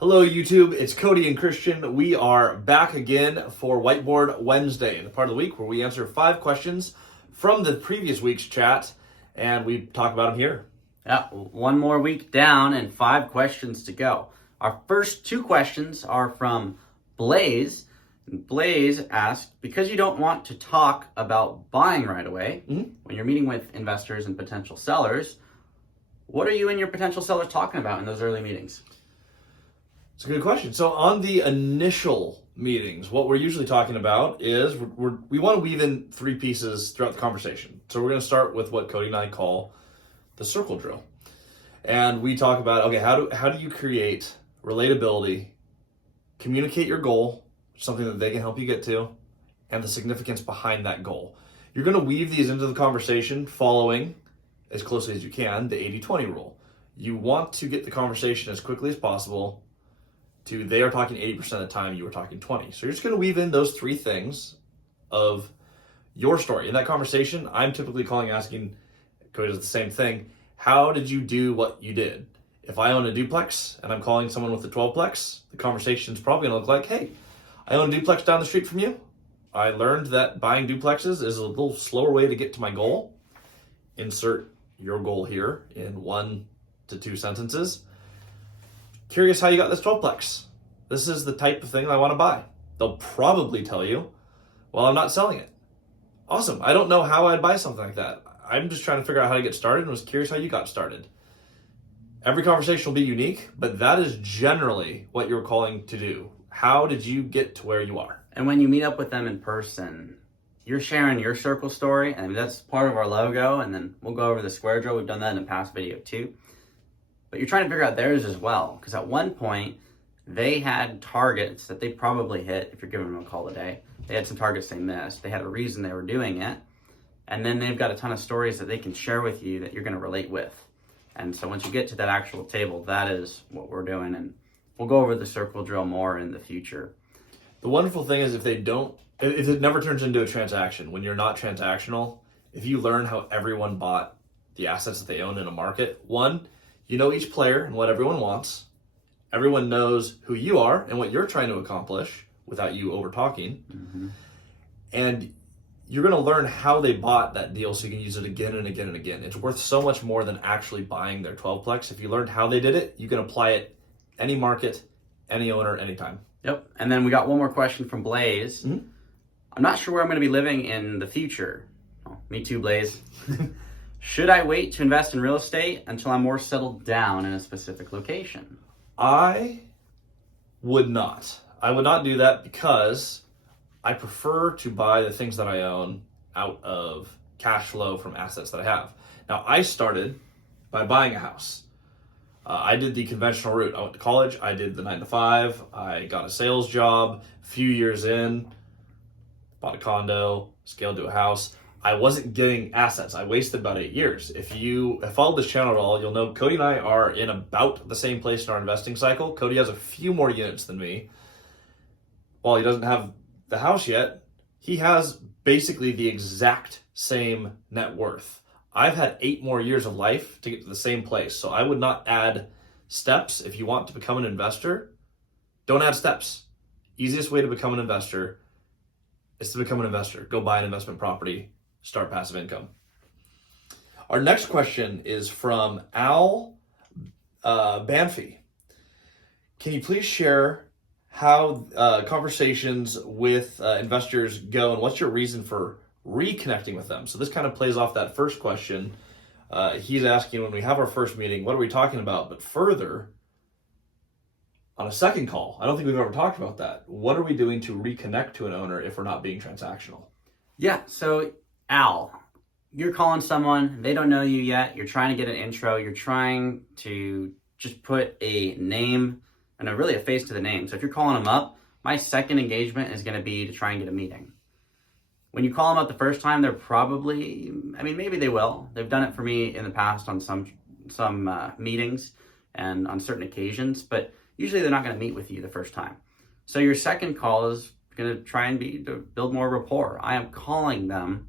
Hello YouTube, it's Cody and Christian. We are back again for Whiteboard Wednesday, the part of the week where we answer 5 questions from the previous week's chat and we talk about them here. Yeah, one more week down and 5 questions to go. Our first 2 questions are from Blaze. Blaze asked, because you don't want to talk about buying right away, when you're meeting with investors and potential sellers, what are you and your potential sellers talking about in those early meetings? It's a good question. So on the initial meetings, what we're usually talking about is we want to weave in 3 pieces throughout the conversation. So we're going to start with what Cody and I call the circle drill. And we talk about, okay, how do you create relatability, communicate your goal, something that they can help you get to, and the significance behind that goal. You're going to weave these into the conversation following, as closely as you can, the 80-20 rule. You want to get the conversation as quickly as possible to they are talking 80% of the time, you were talking 20. So you're just going to weave in those 3 things of your story. In that conversation, I'm typically asking, Cody does the same thing, how did you do what you did? If I own a duplex and I'm calling someone with a 12-plex, the conversation's probably going to look like, hey, I own a duplex down the street from you. I learned that buying duplexes is a little slower way to get to my goal. Insert your goal here in 1 to 2 sentences. Curious how you got this 12-plex. This is the type of thing I want to buy. They'll probably tell you, well, I'm not selling it. Awesome. I don't know how I'd buy something like that. I'm just trying to figure out how to get started and was curious how you got started. Every conversation will be unique, but that is generally what you're calling to do. How did you get to where you are? And when you meet up with them in person, you're sharing your circle story, and that's part of our logo, and then we'll go over the square drill. We've done that in a past video too. But you're trying to figure out theirs as well, because at one point, they had targets that they probably hit if you're giving them a call today. They had some targets they missed. They had a reason they were doing it. And then they've got a ton of stories that they can share with you that you're going to relate with. And so once you get to that actual table, that is what we're doing. And we'll go over the circle drill more in the future. The wonderful thing is if it never turns into a transaction, when you're not transactional, if you learn how everyone bought the assets that they own in a market, 1, you know each player and what everyone wants. Everyone knows who you are and what you're trying to accomplish without you over talking. And you're going to learn how they bought that deal so you can use it again and again and again. It's worth so much more than actually buying their 12-plex. If you learned how they did it, you can apply it any market, any owner, anytime. Yep. And then we got one more question from Blaze. I'm not sure where I'm going to be living in the future. Oh, me too, Blaze. Should I wait to invest in real estate until I'm more settled down in a specific location? I would not. I would not do that because I prefer to buy the things that I own out of cash flow from assets that I have. Now, I started by buying a house. I did the conventional route. I went to college. I did the 9 to 5. I got a sales job. A few years in, bought a condo, scaled to a house. I wasn't getting assets. I wasted about 8 years. If you have followed this channel at all, you'll know Cody and I are in about the same place in our investing cycle. Cody has a few more units than me. While he doesn't have the house yet, he has basically the exact same net worth. I've had 8 more years of life to get to the same place. So I would not add steps. If you want to become an investor, don't add steps. Easiest way to become an investor is to become an investor. Go buy an investment property. Start passive income. Our next question is from Al Banfi. Can you please share how conversations with investors go and what's your reason for reconnecting with them? So this kind of plays off that first question. He's asking, when we have our first meeting, what are we talking about? But further, on a second call, I don't think we've ever talked about that. What are we doing to reconnect to an owner if we're not being transactional? Yeah, so Al, you're calling someone, they don't know you yet, you're trying to get an intro, you're trying to just put a name and really a face to the name. So if you're calling them up, my second engagement is going to be to try and get a meeting. When you call them up the first time, they're probably, maybe they will. They've done it for me in the past on some meetings and on certain occasions, but usually they're not going to meet with you the first time. So your second call is going to try and be to build more rapport. I am calling them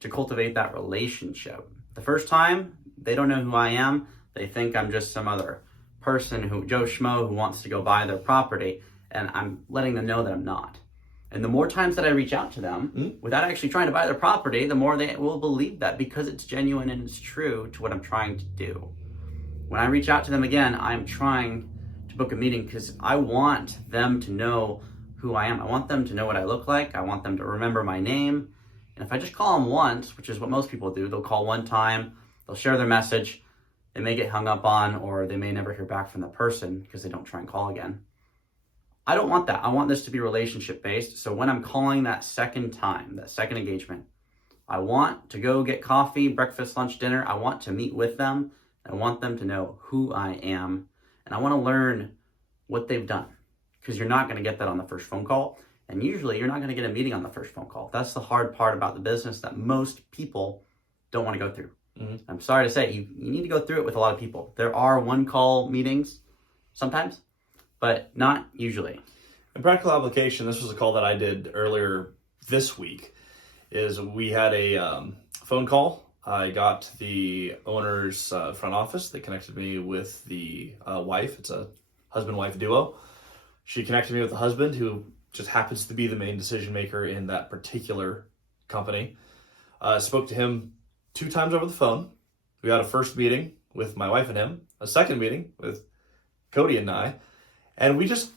to cultivate that relationship. The first time, they don't know who I am. They think I'm just some other person Joe Schmo who wants to go buy their property, and I'm letting them know that I'm not. And the more times that I reach out to them without actually trying to buy their property, the more they will believe that, because it's genuine and it's true to what I'm trying to do. When I reach out to them again, I'm trying to book a meeting because I want them to know who I am. I want them to know what I look like. I want them to remember my name. And if I just call them once, which is what most people do, they'll call one time, they'll share their message, they may get hung up on, or they may never hear back from the person because they don't try and call again. I don't want that. I want this to be relationship based. So when I'm calling that second time, that second engagement, I want to go get coffee, breakfast, lunch, dinner. I want to meet with them. I want them to know who I am. And I want to learn what they've done, because you're not going to get that on the first phone call. And usually you're not going to get a meeting on the first phone call. That's the hard part about the business that most people don't want to go through. I'm sorry to say, you need to go through it with a lot of people. There are one-call meetings sometimes, but not usually. In practical application, this was a call that I did earlier this week, is we had a phone call. I got the owner's front office. They connected me with the wife. It's a husband-wife duo. She connected me with the husband, who just happens to be the main decision maker in that particular company. Spoke to him 2 times over the phone. We had a first meeting with my wife and him, a second meeting with Cody and I, and we just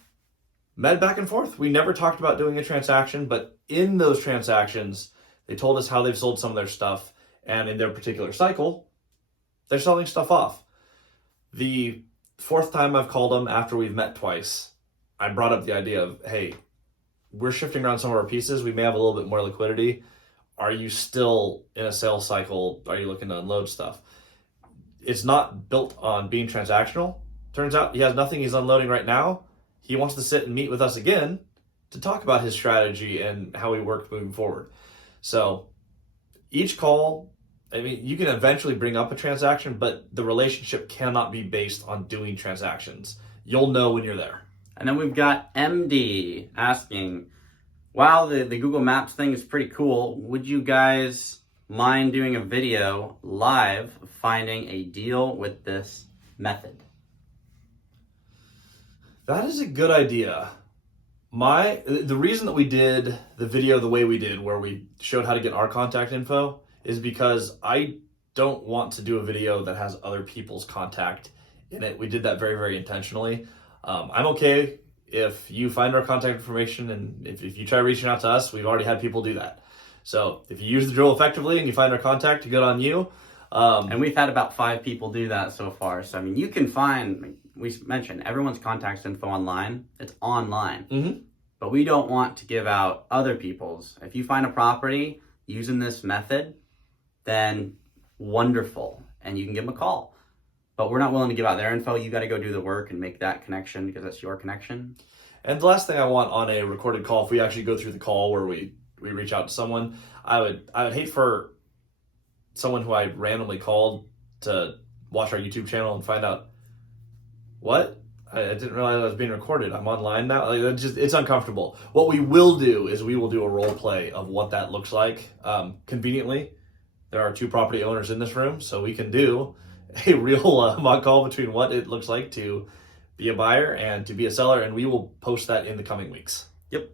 met back and forth. We never talked about doing a transaction, but in those transactions, they told us how they've sold some of their stuff, and in their particular cycle, they're selling stuff off. The 4th time I've called them after we've met twice, I brought up the idea of, hey, we're shifting around some of our pieces. We may have a little bit more liquidity. Are you still in a sales cycle? Are you looking to unload stuff? It's not built on being transactional. Turns out he has nothing he's unloading right now. He wants to sit and meet with us again to talk about his strategy and how he worked moving forward. So each call, I mean, you can eventually bring up a transaction, but the relationship cannot be based on doing transactions. You'll know when you're there. And then we've got MD asking, wow, the Google Maps thing is pretty cool. Would you guys mind doing a video live finding a deal with this method? That is a good idea. The reason that we did the video the way we did, where we showed how to get our contact info, is because I don't want to do a video that has other people's contact in it. We did that very, very intentionally. I'm okay if you find our contact information, and if you try reaching out to us, we've already had people do that. So if you use the drill effectively and you find our contact, good on you. And we've had about 5 people do that so far. So, I mean, you can find, we mentioned, everyone's contact info online. It's online. But we don't want to give out other people's. If you find a property using this method, then wonderful. And you can give them a call. But we're not willing to give out their info. You got to go do the work and make that connection, because that's your connection. And the last thing I want on a recorded call, if we actually go through the call where we reach out to someone, I would hate for someone who I randomly called to watch our YouTube channel and find out, what? I didn't realize I was being recorded. I'm online now. Like, it's uncomfortable. What we will do is we will do a role play of what that looks like. Conveniently, there are 2 property owners in this room, so we can do a real mock call between what it looks like to be a buyer and to be a seller, and we will post that in the coming weeks. Yep.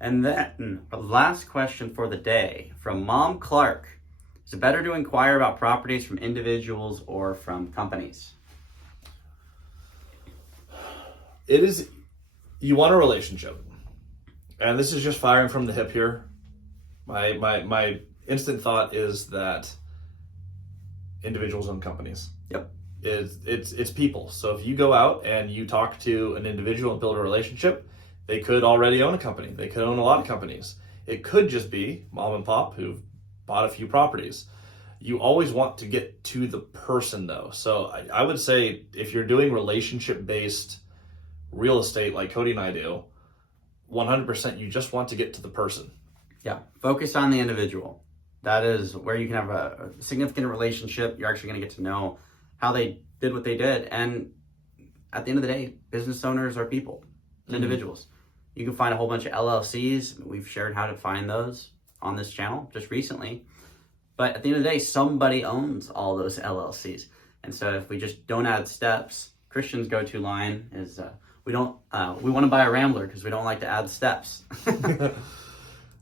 And then the last question for the day from Mom Clark. Is it better to inquire about properties from individuals or from companies? It is, you want a relationship. And this is just firing from the hip here. My instant thought is that individuals and companies. Yep. It's people. So if you go out and you talk to an individual and build a relationship, they could already own a company. They could own a lot of companies. It could just be mom and pop who've bought a few properties. You always want to get to the person though. So I would say if you're doing relationship-based real estate like Cody and I do, 100% you just want to get to the person. Yeah, focus on the individual. That is where you can have a significant relationship. You're actually going to get to know how they did what they did. And at the end of the day, business owners are people, individuals. You can find a whole bunch of LLCs. We've shared how to find those on this channel just recently. But at the end of the day, somebody owns all those LLCs. And so if we just don't add steps Christian's go-to line is, we want to buy a Rambler because we don't like to add steps.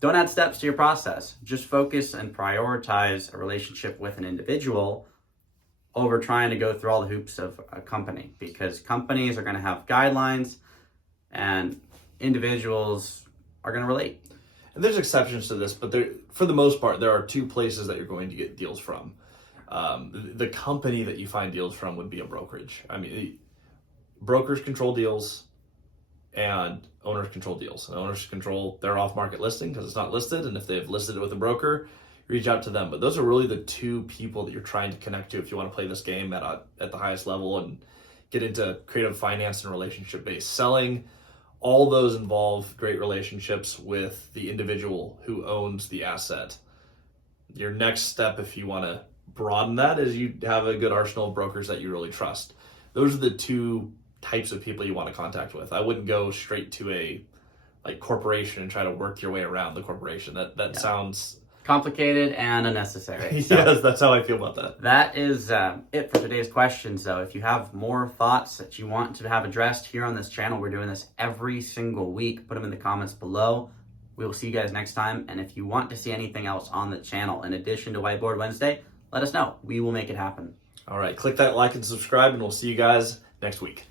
Don't add steps to your process. Just focus and prioritize a relationship with an individual over trying to go through all the hoops of a company, because companies are going to have guidelines and individuals are going to relate. And there's exceptions to this, but for the most part, there are two places that you're going to get deals from. The company that you find deals from would be a brokerage. I mean, brokers control deals and owners control deals. And owners control their off-market listing because it's not listed. And if they've listed it with a broker, reach out to them. But those are really the two people that you're trying to connect to if you want to play this game at the highest level and get into creative finance and relationship-based selling. All those involve great relationships with the individual who owns the asset. Your next step, if you want to broaden that, is you have a good arsenal of brokers that you really trust. Those are the two types of people you want to contact with. I wouldn't go straight to a corporation and try to work your way around the corporation. That sounds complicated and unnecessary. So yes, that's how I feel about that. that is it for today's questions, though. If you have more thoughts that you want to have addressed here on this channel, we're doing this every single week. Put them in the comments below. We will see you guys next time. And if you want to see anything else on the channel in addition to Whiteboard Wednesday, let us know. We will make it happen. All right, click that like and subscribe, and we'll see you guys next week.